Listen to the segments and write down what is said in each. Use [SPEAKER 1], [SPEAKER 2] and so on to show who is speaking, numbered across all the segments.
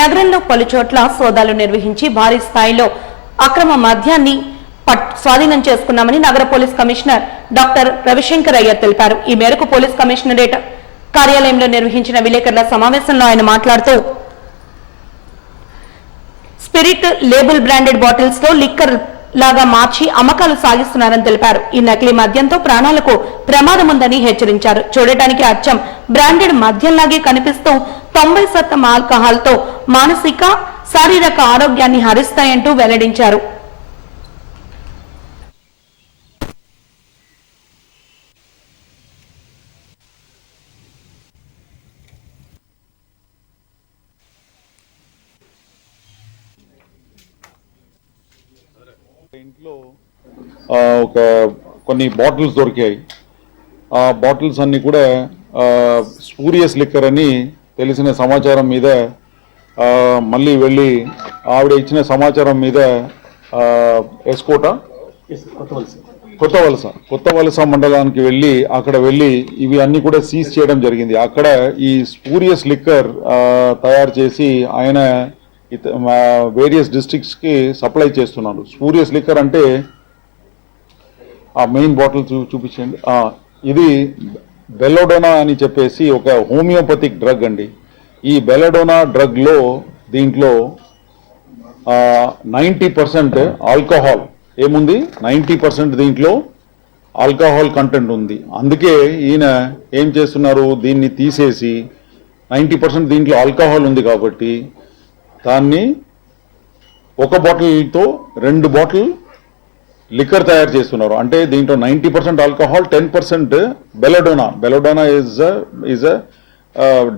[SPEAKER 1] నగరంలో పలుచోట్ల సోదాలు నిర్వహించి భారీ స్థాయిలో అక్రమ మద్యాన్ని స్వాధీనం చేసుకున్నామని నగర police commissioner doctor Ravishankar Iyer తెలిపారు. ఈ మేరకు పోలీస్ కమిషనరేట్ కార్యాలయంలో నిర్వహించిన విలేకరుల సమావేశంలో ఆయన మాట్లాడుతూ స్పిరిట్ లేబుల్ బ్రాండెడ్ బాటిల్స్తో లిక్కర్ లాగా మార్చి అమ్మకాలు సాగిస్తున్నారని తెలిపారు. ఈ నకిలీ మద్యంతో ప్రాణాలకు ప్రమాదం ఉందని హెచ్చరించారు. చూడటానికి అచ్చం బ్రాండెడ్ మద్యంలాగే కనిపిస్తూ తొంభై శాతం ఆల్కహాల్తో మానసిక శారీరక ఆరోగ్యాన్ని హరిస్తాయంటూ వెల్లడించారు.
[SPEAKER 2] ఇంట్లో ఆ, ఒక కొన్ని బాటిల్స్ దొరికాయి. ఆ బాటిల్స్ అన్ని కూడా స్పూరియస్ లిక్కర్ అని తెలిసిన సమాచారం మీద మళ్ళీ వెళ్ళి ఆవిడ ఇచ్చిన సమాచారం మీద ఎస్కోట? కొత్త వలస. కొత్త వలస. మండలానికి వెళ్ళి అక్కడ వెళ్ళి ఇవి అన్ని కూడా సీజ్ చేయడం జరిగింది. అక్కడ ఈ స్పూరియస్ లిక్కర్ తయారు చేసి ఆయన వేరియస్ డిస్ట్రిక్ట్స్కి సప్లై చేస్తున్నారు. స్పూరియస్ లిక్కర్ అంటే ఆ మెయిన్ బాటిల్ చూ చూపించండి. ఇది బెలోడోనా అని చెప్పేసి ఒక హోమియోపతిక్ డ్రగ్ అండి. ఈ బెలడోనా డ్రగ్లో దీంట్లో నైంటీ పర్సెంట్ ఆల్కహాల్. ఏముంది? నైంటీ పర్సెంట్ దీంట్లో ఆల్కహాల్ కంటెంట్ ఉంది. అందుకే ఈయన ఏం చేస్తున్నారు? దీన్ని తీసేసి నైంటీ పర్సెంట్ దీంట్లో ఆల్కహాల్ ఉంది కాబట్టి దాన్ని ఒక బాటిల్తో రెండు బాటిల్ లిక్కర్ తయారు చేస్తున్నారు. అంటే దీంట్లో ninety percent alcohol ten percent belladonna. Belladonna is is a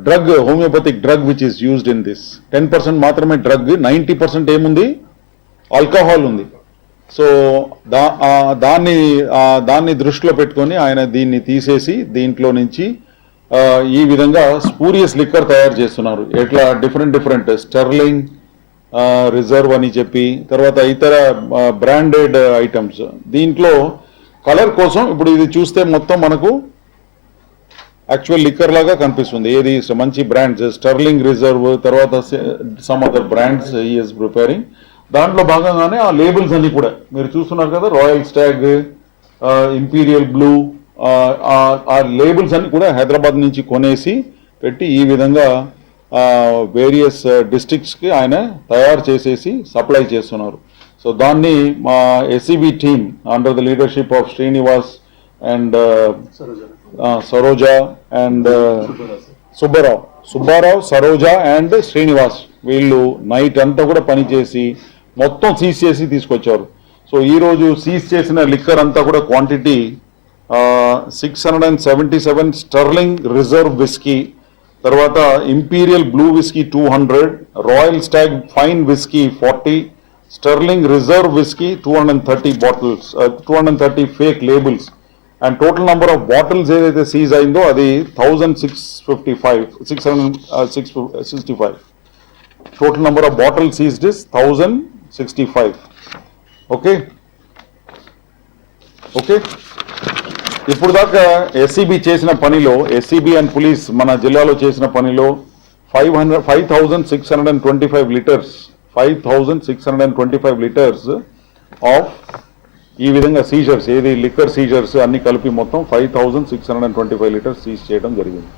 [SPEAKER 2] drug homeopathic drug which is used in this ten percent మాత్రమే డ్రగ్ నైంటీ పర్సెంట్ ఏముంది? ఆల్కహాల్ ఉంది. సో దా దాన్ని దాన్ని దృష్టిలో పెట్టుకొని ఆయన దీన్ని తీసేసి దీంట్లో నుంచి ఈ విధంగా స్పూరియస్ లిక్కర్ తయారు చేస్తున్నారు. ఎట్లా? Different different. స్టెర్లింగ్ రిజర్వ్ అని చెప్పి తర్వాత ఇతర బ్రాండెడ్ ఐటమ్స్ దీంట్లో కలర్ కోసం ఇప్పుడు ఇది చూస్తే మొత్తం మనకు యాక్చువల్ లిక్కర్ లాగా కనిపిస్తుంది. ఏది మంచి బ్రాండ్స్ స్టర్లింగ్ రిజర్వ్ తర్వాత some other brands is preparing దాంట్లో భాగంగానే ఆ లేబుల్స్ అన్ని కూడా. మీరు చూస్తున్నారు కదా రాయల్ స్టాగ్ ఇంపీరియల్ బ్లూ ఆ లేబుల్స్ అన్ని కూడా హైదరాబాద్ నుంచి కొనేసి పెట్టి ఈ విధంగా వేరియస్ డిస్ట్రిక్ట్స్కి ఆయన తయారు చేసేసి సప్లై చేస్తున్నారు. సో దాన్ని మా SCB team under the leadership of Srinivas and Saroja and Subbarao Subbarao Saroja and Srinivas వీళ్ళు నైట్ అంతా కూడా పనిచేసి మొత్తం సీజ్ చేసి తీసుకొచ్చారు. సో ఈ రోజు సీజ్ చేసిన లిక్కర్ అంతా కూడా quantity six hundred and seventy seven sterling reserve whisky తర్వాత imperial blue whisky two hundred royal stag fine whisky forty sterling reserve whisky two hundred and thirty bottles two hundred and thirty fake labels and total number of bottles ఏదైతే seize అయిందో అది thousand six fifty five six hundred six sixty five total number of bottle seized is thousand sixty five okay okay ఇప్పుడు దాకా SCB చేసిన పనిలో SCB and police మన జిల్లాలో చేసిన పనిలో five hundred five thousand six hundred and twenty five litres five thousand six hundred and twenty five litres of ఈ విధంగా సీజర్స్ ఏది లిక్కర్ సీజర్స్ అన్ని కలిపి మొత్తం five thousand six hundred and twenty five litres seize చేయడం జరిగింది.